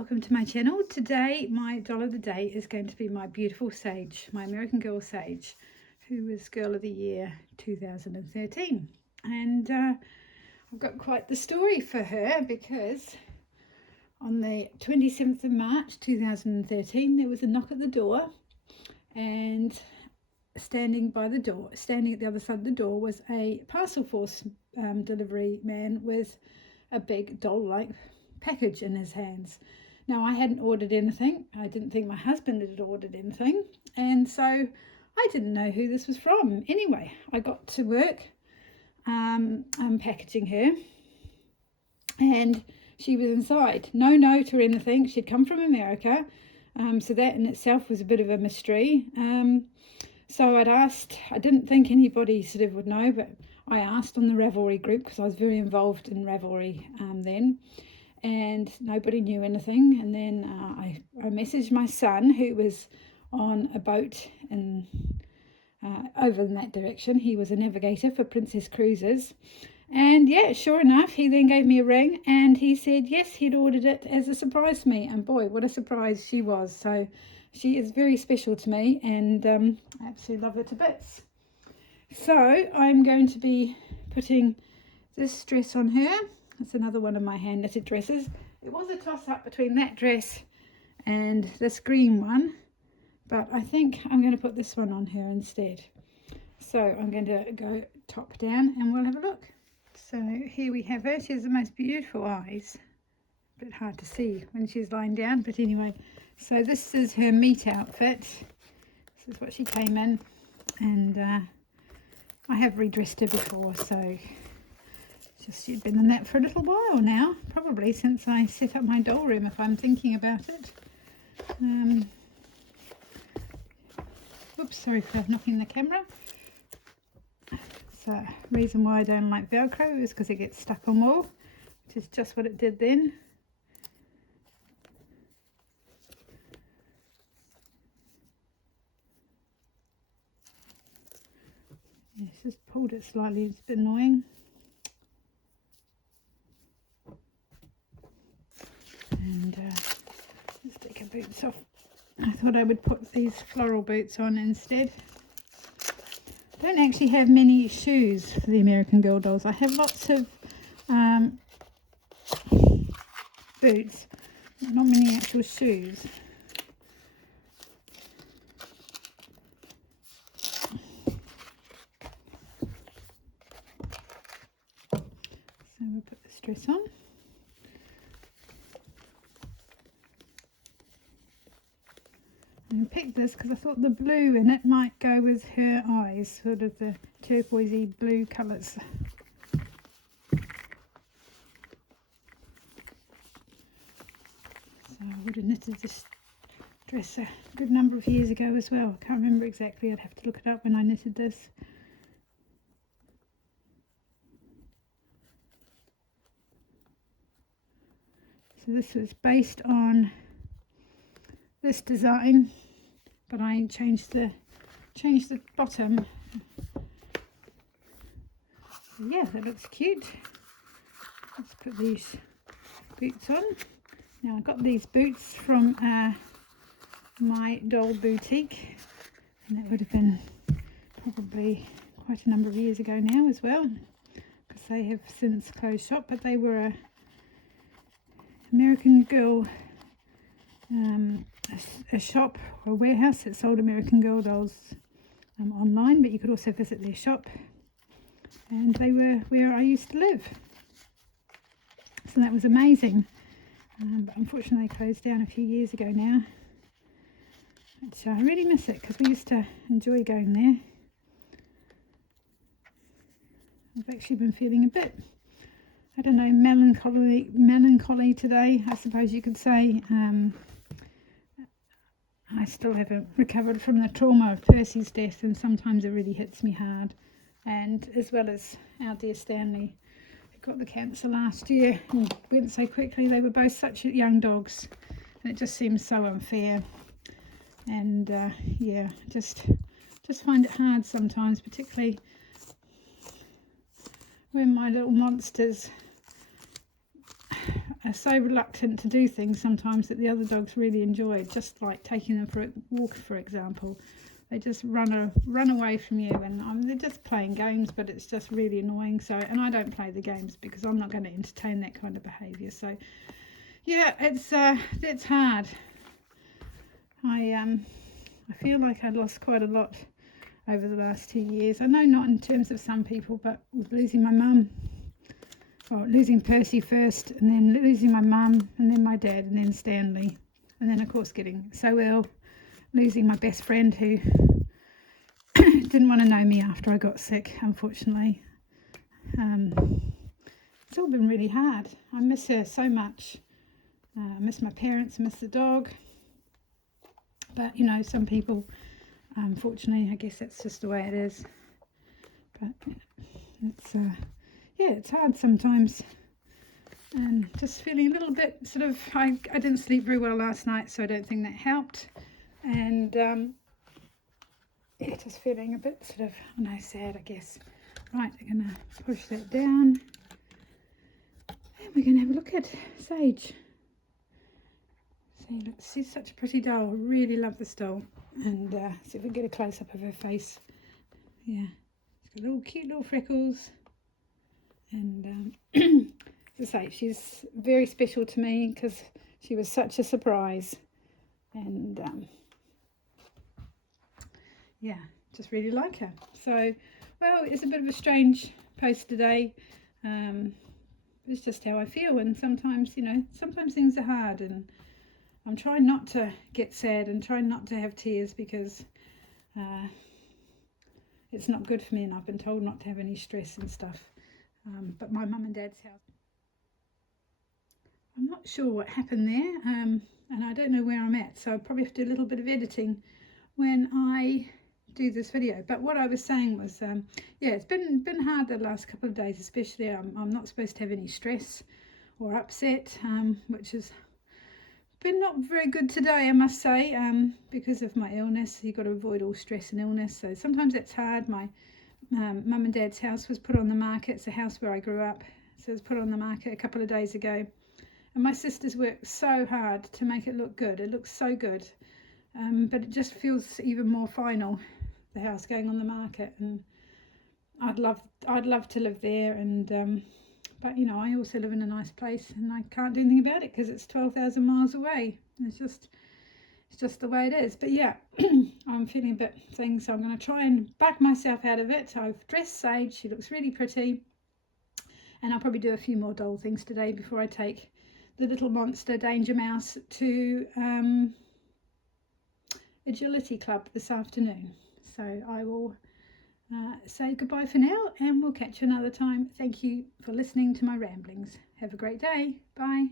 welcome to my channel. Today my doll of the day is going to be my beautiful Saige, my American girl Saige, who was Girl of the Year 2013. And I've got quite the story for her, because on the 27th of March 2013 there was a knock at the door, and standing at the other side of the door, was a parcel force delivery man with a big doll-like package in his hands. Now, I hadn't ordered anything. I didn't think my husband had ordered anything, and so I didn't know who this was from. Anyway, I got to work packaging her, and she was inside. No note or anything. She'd come from America, so that in itself was a bit of a mystery. So I'd asked, I didn't think anybody sort of would know, but I asked on the Ravelry group, because I was very involved in Ravelry then, and nobody knew anything. And then I messaged my son, who was on a boat in over in that direction. He was a navigator for Princess Cruises, and yeah, sure enough, he then gave me a ring, and he said yes, he'd ordered it as a surprise to me. And boy, what a surprise she was. So she is very special to me, and I absolutely love her to bits. So I'm going to be putting this dress on her. It's another one of my hand knitted dresses. It was a toss up between that dress and this green one, but I think I'm going to put this one on her instead. So I'm going to go top down and we'll have a look. So here we have her. She has the most beautiful eyes. A bit hard to see when she's lying down, but anyway. So this is her meet outfit. This is what she came in, and I have redressed her before, so she'd been in that for a little while now, probably since I set up my doll room, if I'm thinking about it. Oops, sorry for knocking the camera. So reason why I don't like Velcro is because it gets stuck on wall, which is just what it did then. Yeah, it's just pulled it slightly, it's a bit annoying. And let's take her boots off. I thought I would put these floral boots on instead. I don't actually have many shoes for the American Girl dolls. I have lots of boots, but not many actual shoes. So we'll put this dress on. I picked this because I thought the blue in it might go with her eyes, sort of the turquoisey blue colours. So I would have knitted this dress a good number of years ago as well. I can't remember exactly, I'd have to look it up when I knitted this. So this was based on this design, but I changed the bottom. So yeah, that looks cute. Let's put these boots on. Now I got these boots from my doll boutique, and that would have been probably quite a number of years ago now as well, because they have since closed shop, but they were a American Girl a shop or a warehouse that sold American Girl dolls online, but you could also visit their shop, and they were where I used to live, so that was amazing. But unfortunately they closed down a few years ago now, which I really miss it, because we used to enjoy going there. I've actually been feeling a bit, I don't know, melancholy today, I suppose you could say. I still haven't recovered from the trauma of Percy's death, and sometimes it really hits me hard. And as well as our dear Stanley, who got the cancer last year and went so quickly. They were both such young dogs, and it just seems so unfair. And yeah, just find it hard sometimes, particularly when my little monsters are so reluctant to do things sometimes that the other dogs really enjoy, just like taking them for a walk, for example. They just run away from you, and they're just playing games, but it's just really annoying. So, and I don't play the games because I'm not going to entertain that kind of behaviour. So, yeah, it's hard. I feel like I lost quite a lot over the last 2 years. I know not in terms of some people, but with losing my mum, well, losing Percy first, and then losing my mum, and then my dad, and then Stanley, and then of course getting so ill, losing my best friend who didn't want to know me after I got sick, unfortunately. It's all been really hard. I miss her so much. I miss my parents, I miss the dog. But, you know, some people, unfortunately, I guess that's just the way it is. But it's, yeah, it's hard sometimes. And just feeling a little bit sort of, I didn't sleep very well last night, so I don't think that helped. And, yeah, just feeling a bit sort of, I know, sad, I guess. Right, we're going to push that down. And we're going to have a look at Saige. See, look, she's such a pretty doll. I really love this doll. And see if we can get a close-up of her face. Yeah, she's got little cute little freckles. And as I say, she's very special to me because she was such a surprise. And yeah, just really like her. So, well, it's a bit of a strange post today. It's just how I feel, and sometimes, you know, sometimes things are hard, and I'm trying not to get sad and trying not to have tears because it's not good for me, and I've been told not to have any stress and stuff. But my mum and dad's house, I'm not sure what happened there, and I don't know where I'm at, so I'll probably have to do a little bit of editing when I do this video. But what I was saying was, yeah, it's been hard the last couple of days, especially. I'm not supposed to have any stress or upset, which has been not very good today, I must say, because of my illness. You've got to avoid all stress and illness, so sometimes it's hard. My mum and dad's house was put on the market. It's a house where I grew up, so it was put on the market a couple of days ago, and my sisters worked so hard to make it look good. It looks so good, but it just feels even more final, the house going on the market. And I'd love to live there, and but you know, I also live in a nice place, and I can't do anything about it because it's 12,000 miles away. It's just the way it is. But yeah, I'm feeling a bit thing, so I'm going to try and back myself out of it. I've dressed Saige. She looks really pretty, and I'll probably do a few more doll things today before I take the little monster Danger Mouse to Agility Club this afternoon. So I will say goodbye for now, and we'll catch you another time. Thank you for listening to my ramblings. Have a great day. Bye.